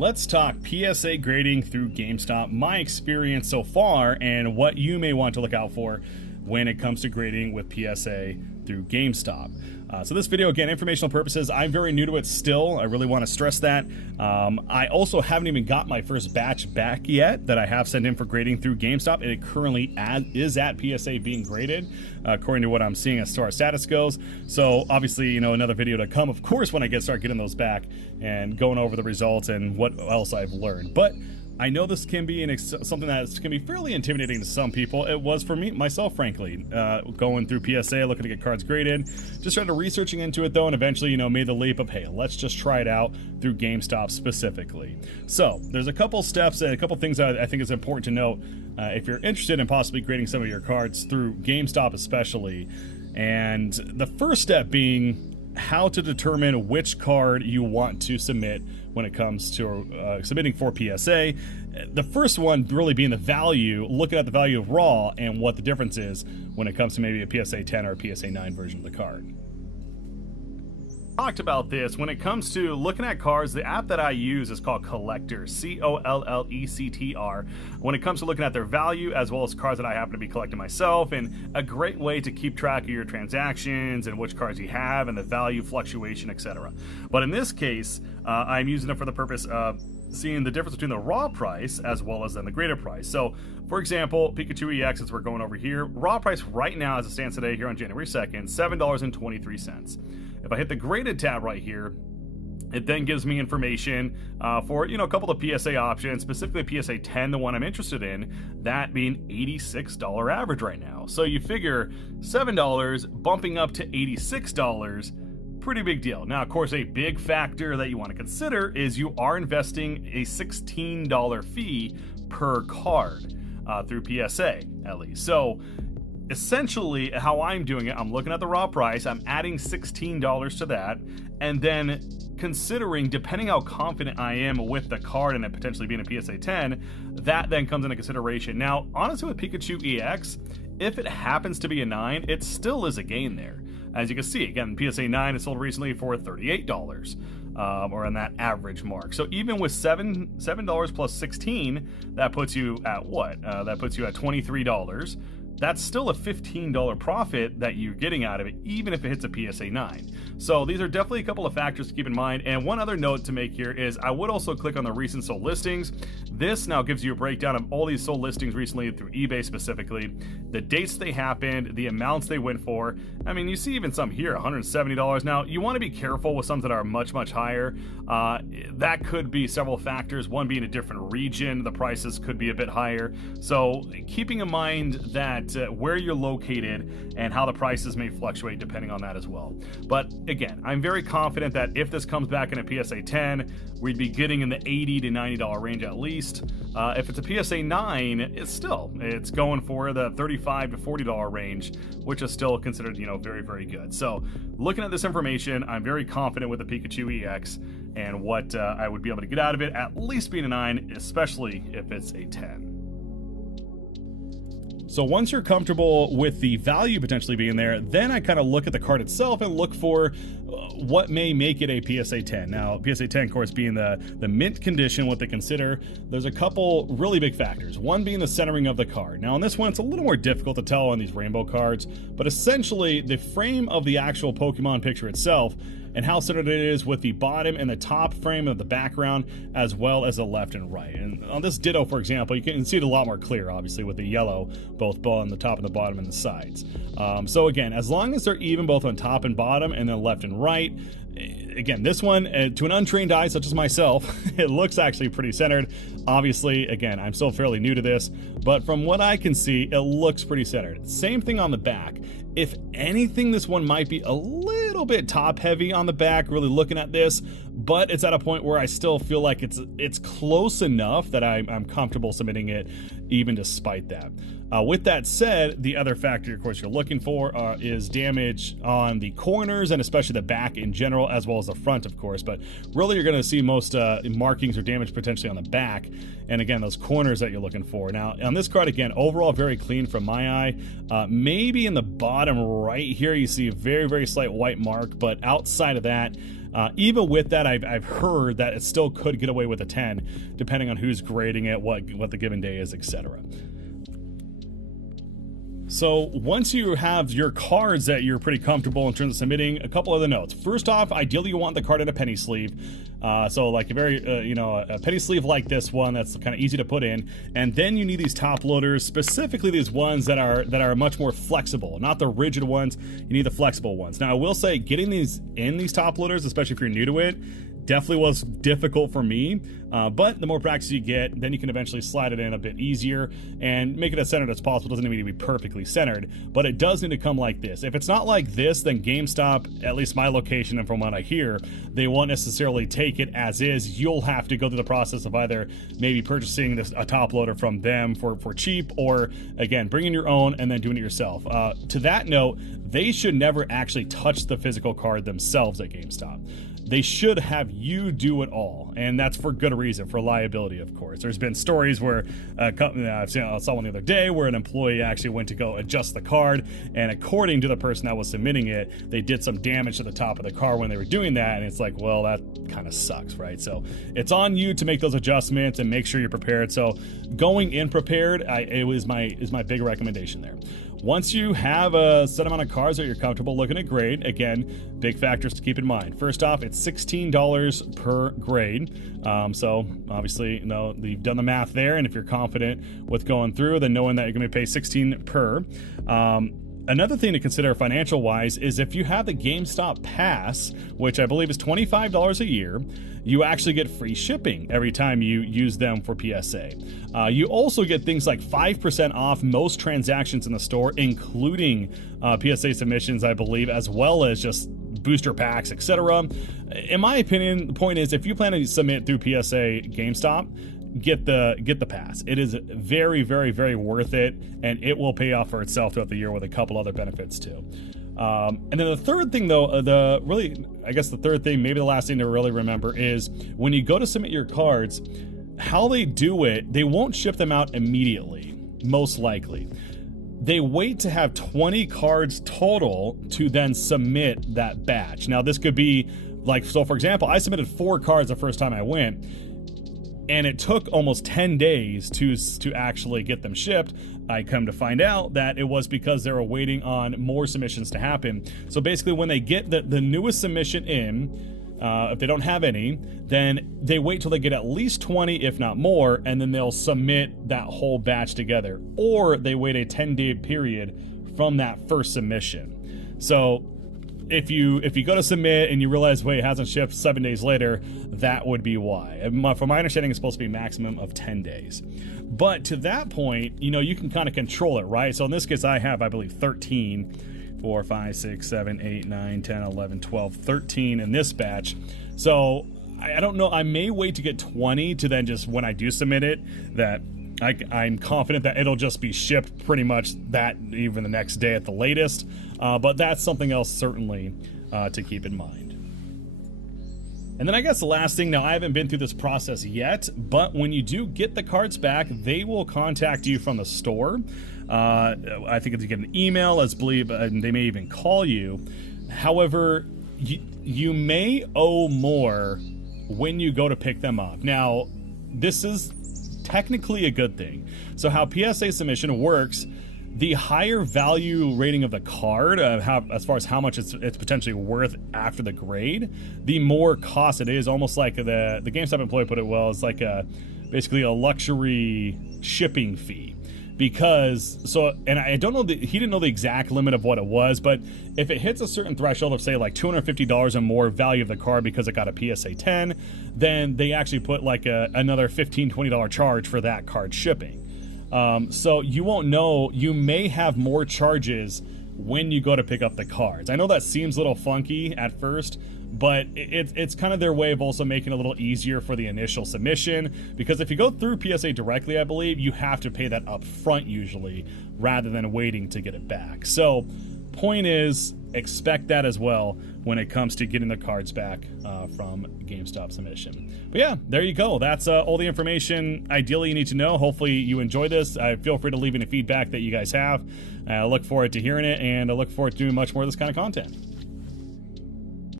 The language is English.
Let's talk PSA grading through Gamestop, my experience so far, and what you may want to look out for when it comes to grading with PSA through Gamestop. So this video, again, informational purposes, I'm very new to it still. I really want to stress that. I also haven't even got my first batch back yet that I have sent in for grading through Gamestop, and it currently is at PSA being graded, according to what I'm seeing as far as status goes. So obviously, you know, another video to come, of course, when I start getting those back and going over the results and what else I've learned. But I know this can be something that can be fairly intimidating to some people. It was for me, myself, frankly, going through PSA, looking to get cards graded, just started researching into it though, and eventually, you know, made the leap of, hey, let's just try it out through Gamestop specifically. So there's a couple steps and a couple things that I think is important to note if you're interested in possibly grading some of your cards through Gamestop especially. And the first step being how to determine which card you want to submit when it comes to submitting for PSA. The first one really being the value, looking at the value of raw and what the difference is when it comes to maybe a PSA 10 or a PSA 9 version of the card. Talked about this when it comes to looking at cards. The app that I use is called Collector, COLLECTR, when it comes to looking at their value as well as cards that I happen to be collecting myself, and a great way to keep track of your transactions and which cards you have and the value fluctuation, etc. But in this case, I'm using it for the purpose of seeing the difference between the raw price as well as then the graded price. So for example, Pikachu EX, as we're going over here, raw price right now as it stands today here on January 2nd, $7.23. If I hit the graded tab right here, it then gives me information for, you know, a couple of PSA options, specifically PSA 10, the one I'm interested in, that being $86 average right now. So you figure $7 bumping up to $86, pretty big deal. Now, of course, a big factor that you want to consider is you are investing a $16 fee per card through PSA, at least. So essentially, how I'm doing it, I'm looking at the raw price, I'm adding $16 to that, and then considering, depending how confident I am with the card and it potentially being a PSA 10, that then comes into consideration. Now, honestly, with Pikachu EX, if it happens to be a 9, it still is a gain there. As you can see, again, PSA 9 is sold recently for $38, or on that average mark. So even with $7 plus 16, that puts you at what? That puts you at $23. That's still a $15 profit that you're getting out of it, even if it hits a PSA 9. So these are definitely a couple of factors to keep in mind. And one other note to make here is I would also click on the recent sold listings. This now gives you a breakdown of all these sold listings recently through eBay specifically, the dates they happened, the amounts they went for. I mean, you see even some here, $170. Now, you want to be careful with some that are much, much higher. That could be several factors, one being a different region, the prices could be a bit higher. So keeping in mind that where you're located and how the prices may fluctuate depending on that as well. But again, I'm very confident that if this comes back in a PSA 10, we'd be getting in the $80 to $90 range at least. If it's a PSA 9, it's going for the $35 to $40 range, which is still considered, you know, very, very good. So looking at this information, I'm very confident with the Pikachu EX and what I would be able to get out of it, at least being a 9, especially if it's a 10. So once you're comfortable with the value potentially being there, then I kind of look at the card itself and look for what may make it a PSA 10. Now, PSA 10, of course, being the mint condition, what they consider, there's a couple really big factors. One being the centering of the card. Now, on this one, it's a little more difficult to tell on these rainbow cards, but essentially the frame of the actual Pokemon picture itself and how centered it is with the bottom and the top frame of the background, as well as the left and right. And on this Ditto, for example, you can see it a lot more clear, obviously, with the yellow, both on the top and the bottom and the sides. So again, as long as they're even both on top and bottom and then left and right, again, this one, to an untrained eye such as myself, it looks actually pretty centered. Obviously, again, I'm still fairly new to this, but from what I can see, it looks pretty centered. Same thing on the back. If anything, this one might be a little bit top heavy on the back, really looking at this, but it's at a point where I still feel like it's close enough that I'm comfortable submitting it even despite that. With that said, the other factor, of course, you're looking for is damage on the corners and especially the back in general, as well as the front, of course. But really, you're going to see most markings or damage potentially on the back. And again, those corners that you're looking for. Now, on this card, again, overall very clean from my eye. Maybe in the bottom right here, you see a very, very slight white mark, but outside of that, even with that, I've heard that it still could get away with a 10, depending on who's grading it, what the given day is, etc. So once you have your cards that you're pretty comfortable in terms of submitting, a couple other notes. First off, ideally you want the card in a penny sleeve. So like a very, a penny sleeve like this one that's kind of easy to put in. And then you need these top loaders, specifically these ones that are much more flexible, not the rigid ones. You need the flexible ones. Now I will say getting these top loaders, especially if you're new to it, definitely was difficult for me, but the more practice you get, then you can eventually slide it in a bit easier and make it as centered as possible. Doesn't need to be perfectly centered, but it does need to come like this. If it's not like this, then Gamestop, at least my location and from what I hear, they won't necessarily take it as is. You'll have to go through the process of either maybe purchasing a top loader from them for cheap, or again, bringing your own and then doing it yourself. To that note, they should never actually touch the physical card themselves at GameStop. They should have you do it all, and that's for good reason, for liability, of course. There's been stories where I saw one the other day where an employee actually went to go adjust the card, and according to the person that was submitting it, they did some damage to the top of the card when they were doing that, and it's like, well, that kind of sucks, right? So it's on you to make those adjustments and make sure you're prepared. So going in prepared is my big recommendation there. Once you have a set amount of cards that you're comfortable looking at grade, again, big factors to keep in mind. First off, it's $16 per grade. So obviously, you've done the math there, and if you're confident with going through, then knowing that you're going to pay $16 per. Another thing to consider financial-wise is if you have the GameStop Pass, which I believe is $25 a year, you actually get free shipping every time you use them for PSA. You also get things like 5% off most transactions in the store, including PSA submissions, I believe, as well as just booster packs, etc. In my opinion, the point is, if you plan to submit through PSA GameStop, get the pass. It is very, very, very worth it, and it will pay off for itself throughout the year with a couple other benefits too. And then the third thing, though, the third thing, maybe the last thing to really remember, is when you go to submit your cards, how they do it, they won't ship them out immediately, most likely. They wait to have 20 cards total to then submit that batch. Now, this could be like, so for example, I submitted 4 cards the first time I went, and it took almost 10 days to actually get them shipped. I come to find out that it was because they were waiting on more submissions to happen. So basically, when they get the newest submission in, if they don't have any, then they wait till they get at least 20, if not more, and then they'll submit that whole batch together. Or they wait a 10-day period from that first submission. So if you go to submit and you realize, wait, it hasn't shipped 7 days later, that would be why. From my understanding, it's supposed to be a maximum of 10 days. But to that point, you can kind of control it, right? So in this case, I have, I believe, 13, 4, 5, 6, 7, 8, 9, 10, 11, 12, 13 in this batch. So I don't know. I may wait to get 20 to then just, when I do submit it, that I'm confident that it'll just be shipped pretty much even the next day at the latest. But that's something else certainly to keep in mind. And then I guess the last thing, now I haven't been through this process yet, but when you do get the cards back, they will contact you from the store. I think if you get an email, and they may even call you. However, you may owe more when you go to pick them up. Now, this is technically a good thing. So how PSA submission works, the higher value rating of the card, as far as how much it's potentially worth after the grade, the more cost it is. Almost like the GameStop employee put it well, it's like basically a luxury shipping fee. And I don't know, he didn't know the exact limit of what it was, but if it hits a certain threshold of, say, like $250 or more value of the card because it got a PSA 10, then they actually put like another $15, $20 charge for that card shipping. So you won't know, you may have more charges when you go to pick up the cards. I know that seems a little funky at first, but it's kind of their way of also making it a little easier for the initial submission, because if you go through PSA directly, I believe you have to pay that up front usually, rather than waiting to get it back. So point is, expect that as well when it comes to getting the cards back from GameStop submission. But yeah, there you go. That's all the information ideally you need to know. Hopefully you enjoy this. Feel free to leave any feedback that you guys have. I look forward to hearing it, and I look forward to doing much more of this kind of content.